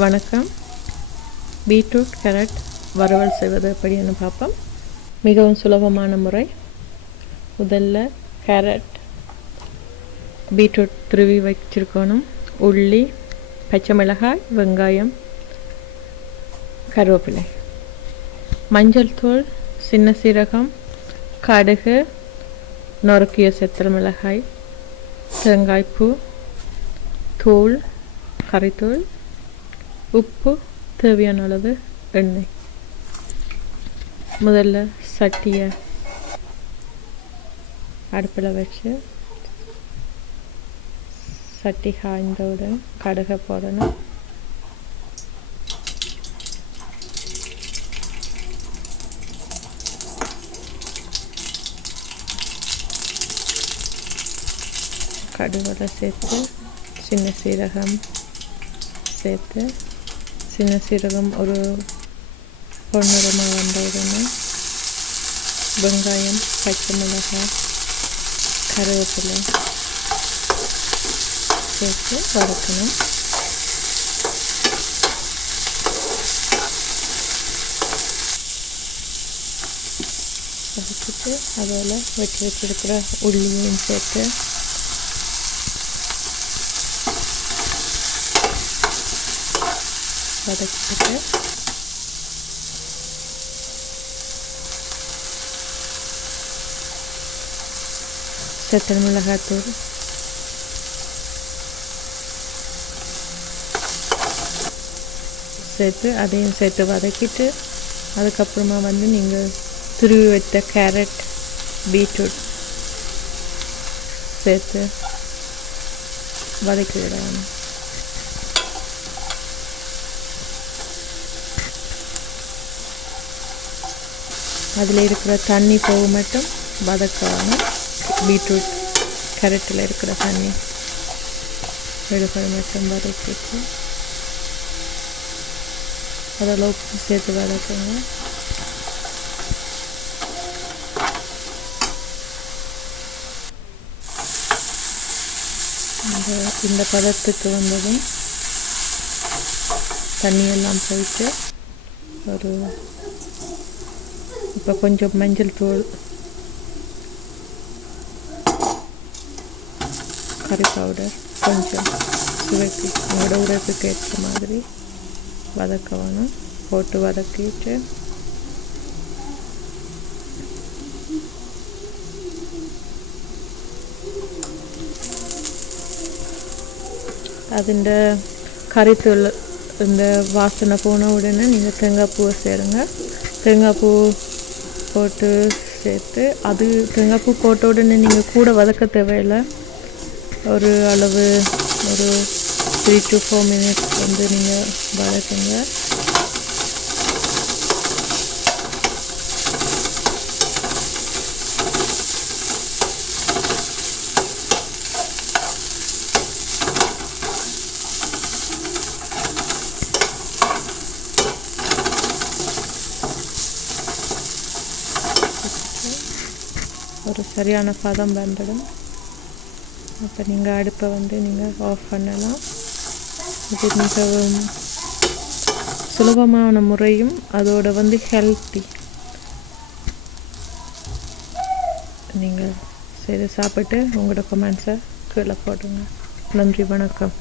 வணக்கம். Beetroot carrot வறுவல் செய்வது எப்படின்னு பார்ப்போம். மிகவும் சுலபமான முறை. முதல்ல கேரட் பீட்ரூட் துருவி வச்சிருக்கணும். உள்ளி, பச்சை மிளகாய், வெங்காயம், கருவேப்பிலை, மஞ்சள் தூள், சின்ன சீரகம், கடுகு, நொறுக்கிய செத்தல் மிளகாய், தேங்காய்ப்பூ தூள், கறித்தூள், உப்பு, தேவையான அளவு எண்ணெய். முதல்ல சட்டியை அடுப்பில் வச்சு சட்டி காய்ந்தவுடன் கடுகை போடணும். கடுகோட சேர்த்து சின்ன சீரகம் சேர்த்து, சின்ன சீரகம் ஒரு பொன்னிறமாக வந்தவுடனே வெங்காயம், பச்சை மிளகாய், கருவேப்பிலை சேர்த்து வதக்கணும். வதக்கிட்டு அதோட வெட்டி வச்சிருக்கிற உள்ளியையும் சேர்த்து வதக்கிட்டு செத்தல் மிளகாய்த்தூள், சேர்த்து அதையும் சேர்த்து வதக்கிட்டு அதுக்கப்புறமா நீங்கள் துருவி வைத்த கேரட், பீட்ரூட் சேர்த்து வதக்கி விடணும். அதில் இருக்கிற தண்ணி போக மட்டும் வதக்கணும். பீட்ரூட் கேரட்டில் இருக்கிற தண்ணி எடுக்கிற மட்டும் வதக்கிட்டு அதில் உப்பு சேர்த்து வதக்குங்க. இந்த பதத்துக்கு வந்ததும் தண்ணியெல்லாம் போயிட்டு இப்போ கொஞ்சம் மஞ்சள் தூள், கறி பவுடர் கொஞ்சம் சுவைக்கு உங்களோட உரைப்புக்கு ஏற்ற மாதிரி வதக்கணும். போட்டு வதக்கிட்டு அதிண்ட கறித்தூள் இந்த வாசனை போன உடனே நீங்கள் தேங்காய் பூவை சேருங்க. தேங்காய் பூ போட்டு சேர்த்து அது தேங்காய் பூ போட்ட உடனே நீங்கள் கூட வதக்க தேவையில்லை. ஒரு அளவு ஒரு 3 to 4 minutes நீங்கள் வதக்குங்க. ஒரு சரியான பதம் வந்துடும். அப்போ நீங்கள் அடுப்பை நீங்கள் ஆஃப் பண்ணலாம். இது மிகவும் சுலபமான முறையும் அதோட ஹெல்த்தி. நீங்கள் செய்து சாப்பிட்டு உங்களோட கமெண்ட்ஸை கீழே போடுங்க. நன்றி, வணக்கம்.